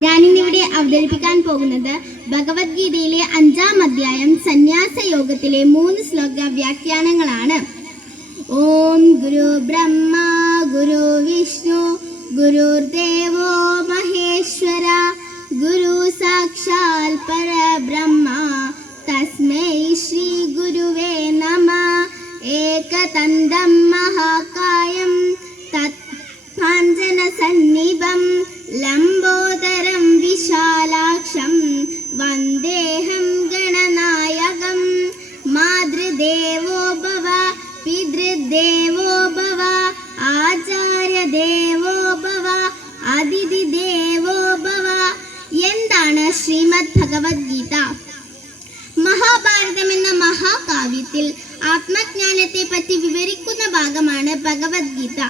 ഞാനിന്നിവിടെ അവതരിപ്പിക്കാൻ പോകുന്നത് ഭഗവത്ഗീതയിലെ 5-ാം അധ്യായം സന്യാസ യോഗത്തിലെ 3 ശ്ലോക വ്യാഖ്യാനങ്ങളാണ്. ഓം ഗുരു ബ്രഹ്മ ഗുരു വിഷ്ണു ഗുരുദേവോ മഹേശ്വര ഗുരു സാക്ഷാൽ പരബ്രഹ്മ തസ്മൈ ശ്രീ ഗുരുവേ നമഃ. ഏകതന്തം മഹാകായം തത്പാഞ്ജനസന്നിഭം ലംബോദരം വിശാലാക്ഷം വന്ദേഹം ഗണനായകം. മാതൃദേവോ ഭവ പിതൃദേവോ ഭവ ആചാര്യദേവോ ഭവ അതിഥിദേവോ ഭവ. എന്താണ് ശ്രീമദ് ഭഗവത്ഗീത? മഹാഭാരതം എന്ന മഹാകാവ്യത്തിൽ ആത്മജ്ഞാനത്തെ പറ്റി വിവരിക്കുന്ന ഭാഗമാണ് ഭഗവത്ഗീത.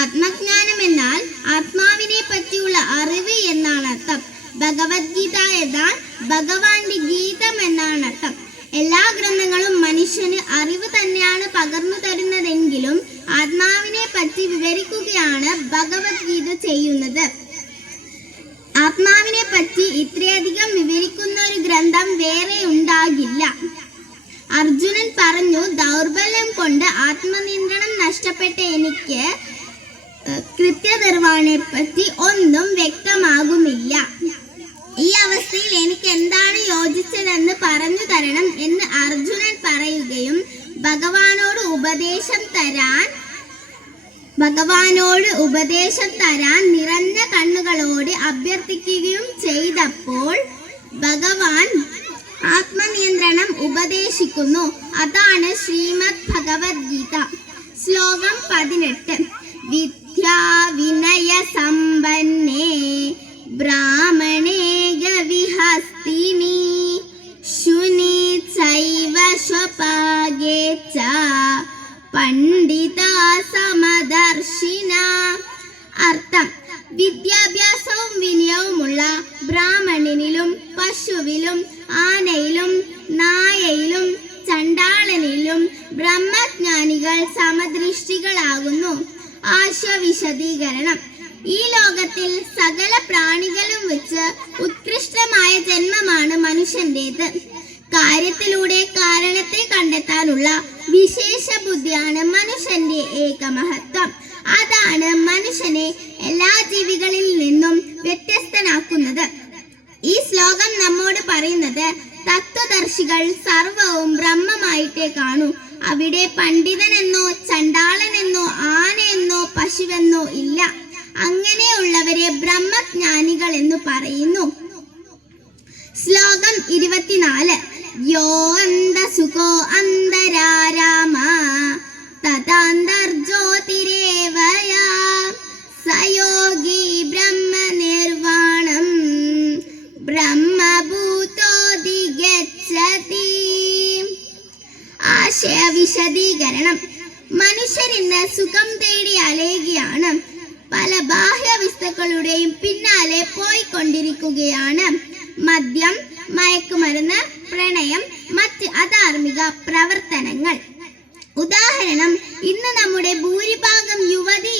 ആത്മജ്ഞാനം എന്നാൽ ആത്മാവിനെ പറ്റിയുള്ള അറിവ് എന്നാണ് അർത്ഥം. ഭഗവത്ഗീത എന്നാൽ ഭഗവാന്റെ ഗീതം എന്നാണ് അർത്ഥം. എല്ലാ ഗ്രന്ഥങ്ങളും മനുഷ്യന് അറിവ് തന്നെയാണ് പകർന്നു തരുന്നതെങ്കിലും ആത്മാവിനെ പറ്റി വിവരിക്കുകയാണ് ഭഗവത്ഗീത ചെയ്യുന്നത്. ആത്മാവിനെ പറ്റി ഇത്രയധികം വിവരിക്കുന്ന ഒരു ഗ്രന്ഥം വേറെ ഉണ്ടാകില്ല. അർജുനൻ പറഞ്ഞു, ദൗർബല്യം കൊണ്ട് ആത്മനിയന്ത്രണം നഷ്ടപ്പെട്ട എനിക്ക് കൃത്യനിർവഹണയെ പറ്റി ഒന്നും വ്യക്തമാകുന്നില്ല. ഈ അവസ്ഥയിൽ എനിക്ക് എന്താണ് യോജിച്ചതെന്ന് പറഞ്ഞു തരണം എന്ന് അർജുനൻ പറയുകയും ഭഗവാനോട് ഉപദേശം തരാൻ നിറഞ്ഞ കണ്ണുകളോട് അഭ്യർത്ഥിക്കുകയും ചെയ്തപ്പോൾ ഭഗവാൻ ആത്മനിയന്ത്രണം ഉപദേശിക്കുന്നു. അതാണ് ശ്രീമദ് ഭഗവത്ഗീത. ശ്ലോകം 18. വിദ്യാ വിനയ സമ്പന്നേ ബ്രാഹ്മണേ ഗവിഹസ്തിനി ശുനി ചൈവ സ്വപാഗേ ച പണ്ഡിതാ സമദർശിന. അർത്ഥം: വിദ്യാഭ്യാസവും വിനയവുമുള്ള ബ്രാഹ്മണനിലും പശുവിലും ആനയിലും നായയിലും ചണ്ടാളനിലും ബ്രഹ്മജ്ഞാനികൾ സമദൃഷ്ടികളാകുന്നു. ആശയവിശദീകരണം: ഈ ലോകത്തിൽ സകല പ്രാണികളും വെച്ച് ഉത്കൃഷ്ടമായ ജന്മമാണ് മനുഷ്യന്റേത്. കാര്യത്തിലൂടെ കാരണത്തെ കണ്ടെത്താനുള്ള വിശേഷ ബുദ്ധിയാണ് മനുഷ്യന്റെ ഏകമഹത്വം. അതാണ് മനുഷ്യനെ എല്ലാ ജീവികളിൽ നിന്നും വ്യത്യസ്തനാക്കുന്നത്. ഈ ശ്ലോകം നമ്മോട് പറയുന്നത് തത്വദർശികൾ സർവവും ബ്രഹ്മമായിട്ടേ കാണൂ. അവിടെ പണ്ഡിതനെന്നോ ചണ്ടാളനെന്നോ ആനയെന്നോ പശുവെന്നോ ഇല്ല. അങ്ങനെയുള്ളവരെ ബ്രഹ്മജ്ഞാനികൾ എന്ന് പറയുന്നു. ശ്ലോകം 24. യോ അന്തസുഖോ അന്തരാരാമ തഥാന്തർജ്യോതിരേവയ സയോഗി ബ്രഹ്മനിർവാണം ബ്രഹ്മഭൂതോധിഗച്ഛതി. ആശയ വിശദീകരണം: മനുഷ്യൻ ഇന്ന് സുഖം തേടി അലയുകയാണ്. പല ബാഹ്യവസ്തുക്കളുടെയും പിന്നാലെ പോയിക്കൊണ്ടിരിക്കുകയാണ്. മദ്യം, മയക്കുമരുന്ന്, പ്രണയം, മറ്റ് അധാർമിക പ്രവർത്തനങ്ങൾ. ഉദാഹരണം: ഇന്ന് നമ്മുടെ ഭൂരിഭാഗം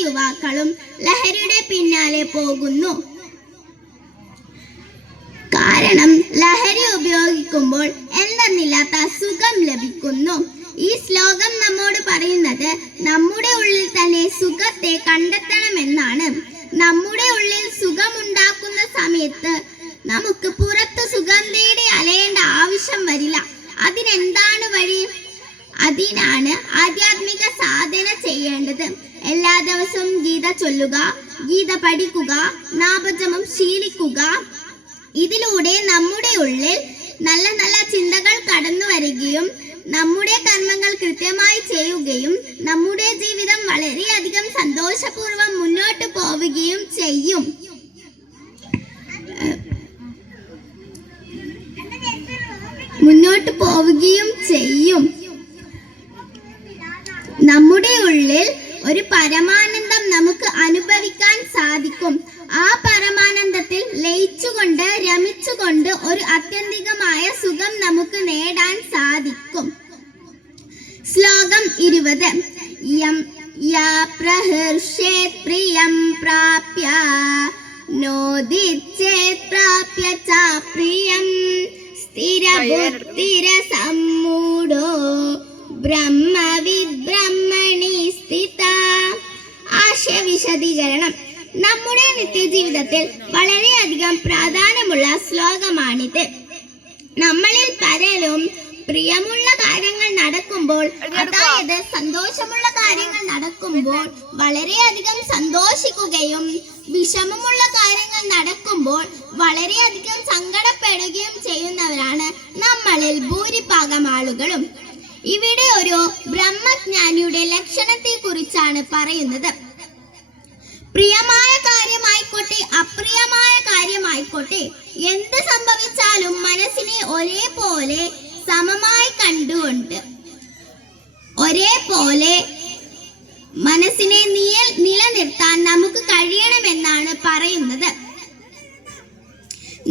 യുവാക്കളും ലഹരിയുടെ പിന്നാലെ പോകുന്നു. കാരണം ലഹരി ഉപയോഗിക്കുമ്പോൾ എന്തെന്നില്ലാത്ത സുഖം ലഭിക്കുന്നു. ഈ ശ്ലോകം നമ്മോട് പറയുന്നത് നമ്മുടെ ഉള്ളിൽ തന്നെ സുഖത്തെ കണ്ടെത്തണമെന്നാണ്. നമ്മുടെ ഉള്ളിൽ സുഖമുണ്ടാക്കുന്ന സമയത്ത് നമുക്ക് പുറത്ത് സുഖം തേടി അലയേണ്ട ആവശ്യം വരില്ല. അതിനെന്താണ് വഴി? അതിനാണ് ആധ്യാത്മിക സാധന ചെയ്യേണ്ടത്. എല്ലാ ദിവസവും ഗീത ചൊല്ലുക, ഗീത പഠിക്കുക, നാമജപം ശീലിക്കുക. ഇതിലൂടെ നമ്മുടെ ഉള്ളിൽ നല്ല നല്ല ചിന്തകൾ കടന്നു വരികയും നമ്മുടെ കർമ്മങ്ങൾ കൃത്യമായി ചെയ്യുകയും നമ്മുടെ ജീവിതം വളരെയധികം സന്തോഷപൂർവ്വം മുന്നോട്ട് പോവുകയും ചെയ്യും. നമ്മുടെ ഉള്ളിൽ ഒരു പരമാനന്ദം നമുക്ക് അനുഭവിക്കാൻ സാധിക്കും. ആ പരമാനന്ദത്തിൽ ലയിച്ചുകൊണ്ട് രമിച്ചുകൊണ്ട് ഒരു ആത്യന്തികമായ സുഖം നമുക്ക് നേടാൻ സാധിക്കും. ശ്ലോകം 20. യം യാ പ്രഹർഷേത് പ്രിയം പ്രാപ്യ നോദിച്ചേത് പ്രാപ്യ ചാപ്രിയം സ്ഥിരബുദ്ധിരസമ്മൂഢോ ബ്രഹ്മവിദ് ബ്രഹ്മണി സ്ഥിത. ആശയ വിശദീകരണം. നമ്മുടെ നിത്യജീവിതത്തിൽ വളരെയധികം പ്രാധാന്യമുള്ള ശ്ലോകമാണിത്. നമ്മളിൽ പലരും പ്രിയമുള്ള കാര്യങ്ങൾ നടക്കുമ്പോൾ, അതായത് സന്തോഷമുള്ള കാര്യങ്ങൾ നടക്കുമ്പോൾ വളരെയധികം സന്തോഷിക്കുകയും വിഷമമുള്ള കാര്യങ്ങൾ നടക്കുമ്പോൾ വളരെയധികം സങ്കടപ്പെടുകയും ചെയ്യുന്നവരാണ് നമ്മളിൽ ഭൂരിഭാഗം ആളുകളും. ഇവിടെ ഒരു ബ്രഹ്മജ്ഞാനിയുടെ ലക്ഷണത്തെ കുറിച്ചാണ് പറയുന്നത്. പ്രിയമായ കാര്യമായിക്കോട്ടെ അപ്രിയമായ കാര്യമായിക്കോട്ടെ എന്ത് സംഭവിച്ചാലും മനസ്സിനെ ഒരേപോലെ സമമായി കണ്ടുകൊണ്ട് ഒരേപോലെ മനസ്സിനെ നിലനിർത്താൻ നമുക്ക് കഴിയണമെന്നാണ് പറയുന്നത്.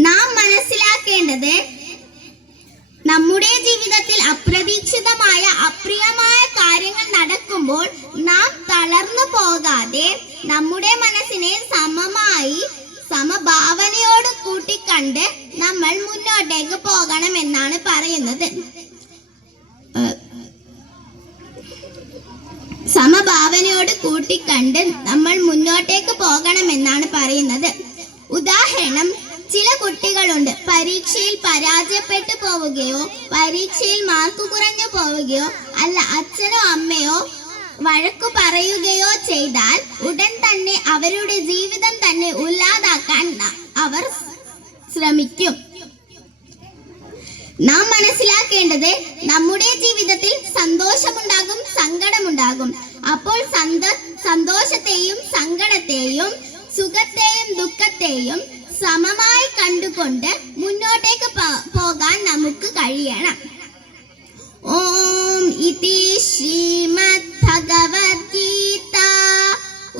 നാം മനസ്സിലാക്കേണ്ടത് നമ്മുടെ ജീവിതത്തിൽ അപ്രതീക്ഷിതമായ അപ്രിയമായ കാര്യങ്ങൾ നടക്കുമ്പോൾ നാം തളർന്നു പോകാതെ നമ്മുടെ മനസ്സിനെ സമഭാവനയോട് കൂട്ടിക്കണ്ട് നമ്മൾ മുന്നോട്ടേക്ക് പോകണമെന്നാണ് പറയുന്നത്. സമഭാവനയോട് കൂട്ടിക്കണ്ട് നമ്മൾ മുന്നോട്ടേക്ക് പോകണമെന്നാണ് പറയുന്നത്. ഉദാഹരണം, ചില കുട്ടികളുണ്ട് പരീക്ഷയിൽ പരാജയപ്പെട്ടു പോവുകയോ പരീക്ഷയിൽ മാർക്ക് കുറഞ്ഞു പോവുകയോ അല്ല അച്ഛനോ അമ്മയോ വഴക്കു പറയുകയോ ചെയ്താൽ ഉടൻ തന്നെ അവരുടെ ജീവിതം തന്നെ ഇല്ലാതാക്കാൻ അവർ ശ്രമിക്കും. നാം മനസ്സിലാക്കേണ്ടത് നമ്മുടെ ജീവിതത്തിൽ സന്തോഷമുണ്ടാകും, സങ്കടമുണ്ടാകും. അപ്പോൾ സന്തോഷത്തെയും സങ്കടത്തെയും സുഖത്തെയും ദുഃഖത്തെയും സമമായി കണ്ടുകൊണ്ട് മുന്നോട്ടേക്ക് പോകാൻ നമുക്ക് കഴിയണം. ഓം ഇതി ശ്രീമദ് ഭഗവദ്ഗീത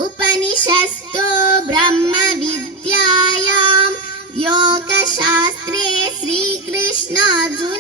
ഉപനിഷത്തോ ബ്രഹ്മവിദ്യായാം യോഗശാസ്ത്രേ ശ്രീകൃഷ്ണാർജുന